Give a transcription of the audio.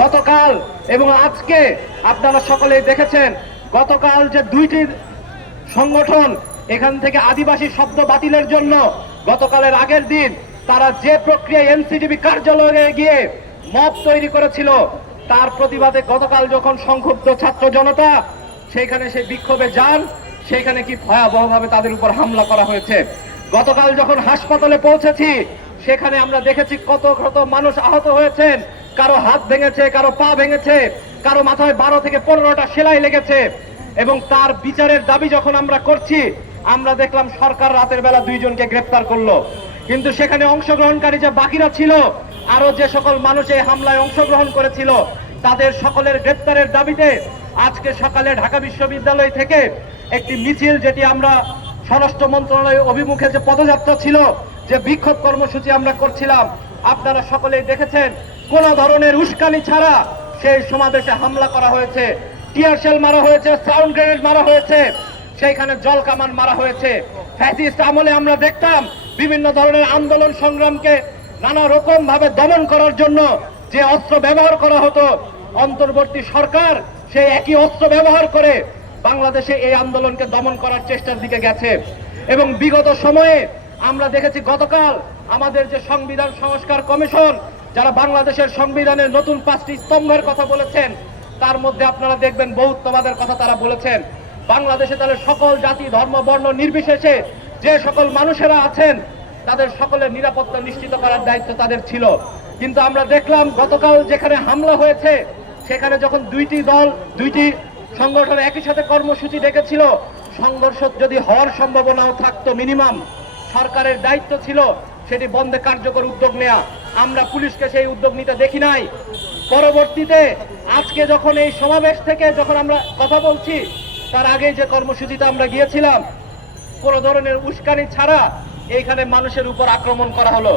গতকাল এবং আজকে আপনারা সকলেই দেখেছেন, গতকাল যে দুইটি সংগঠন এখান থেকে আদিবাসী শব্দ বাতিলের জন্য গতকালের আগের দিন তারা যে প্রক্রিয়ায় এনসিটিভি কার্যালয়ে গিয়ে মব তৈরি করেছিল, তার প্রতিবাদে গতকাল যখন সংক্ষুব্ধ ছাত্র জনতা সেখানে সেই বিক্ষোভে যান সেখানে কি ভয়াবহভাবে তাদের উপর হামলা করা হয়েছে। গতকাল যখন হাসপাতালে পৌঁছেছি, সেখানে আমরা দেখেছি কত কত মানুষ আহত হয়েছেন কারও হাত ভেঙেছে, কারও পা ভেঙেছে, কারও মাথায় বারো থেকে পনেরোটা সেলাই লেগেছে। এবং তার বিচারের দাবি যখন আমরা করছি, আমরা দেখলাম সরকার রাতের বেলা দুইজনকে গ্রেপ্তার করল। কিন্তু সেখানে অংশগ্রহণকারী যে বাকিরা ছিল আরও যে সকল মানুষ এই হামলায় অংশগ্রহণ করেছিল, তাদের সকলের গ্রেপ্তারের দাবিতে আজকে সকালে ঢাকা বিশ্ববিদ্যালয় থেকে একটি মিছিল যেটি আমরা স্বরাষ্ট্র মন্ত্রণালয় অভিমুখে যে পদযাত্রা ছিল, যে বিক্ষোভ কর্মসূচি আমরা করছিলাম, আপনারা সকলেই দেখেছেন কোন ধরনের উস্কানি ছাড়া সেই সমাবেশে হামলা করা হয়েছে। টিয়ার শেল মারা হয়েছে, সাউন্ড গ্রেনেড মারা হয়েছে, সেইখানে জল কামান মারা হয়েছে। ফ্যাসিস্ট আমলে আমরা দেখতাম বিভিন্ন ধরনের আন্দোলন সংগ্রামকে নানা রকম ভাবে দমন করার জন্য যে অস্ত্র ব্যবহার করা হতো, অন্তর্বর্তী সরকার সেই একই অস্ত্র ব্যবহার করে বাংলাদেশে এই আন্দোলনকে দমন করার চেষ্টার দিকে গেছে। এবং বিগত সময়ে আমরা দেখেছি গতকাল আমাদের যে সংবিধান সংস্কার কমিশন যারা বাংলাদেশের সংবিধানের নতুন পাঁচটি স্তম্ভের কথা বলেছেন, তার মধ্যে আপনারা দেখবেন বহুত্ববাদের কথা তারা বলেছেন। বাংলাদেশে তাহলে সকল জাতি, ধর্ম, বর্ণ নির্বিশেষে যে সকল মানুষেরা আছেন, তাদের সকলের নিরাপত্তা নিশ্চিত করার দায়িত্ব তাদের ছিল। কিন্তু আমরা দেখলাম গতকাল যেখানে হামলা হয়েছে, সেখানে যখন দুইটি দল, দুইটি সংগঠন একই সাথে কর্মসূচি ডেকেছিল, সংঘর্ষ যদি হওয়ার সম্ভাবনাও থাকতো মিনিমাম। সরকারের দায়িত্ব ছিল সেটি বন্ধে কার্যকর উদ্যোগ নেয়া। আমরা পুলিশকে সেই উদ্যোগ নিতে দেখি নাই। পরবর্তীতে আজকে যখন এই সমাবেশ থেকে যখন আমরা কথা বলছি, তার আগে যে কর্মসূচিতে আমরা গিয়েছিলাম, কোনো ধরনের উস্কানি ছাড়া এইখানে মানুষের উপর আক্রমণ করা হলো।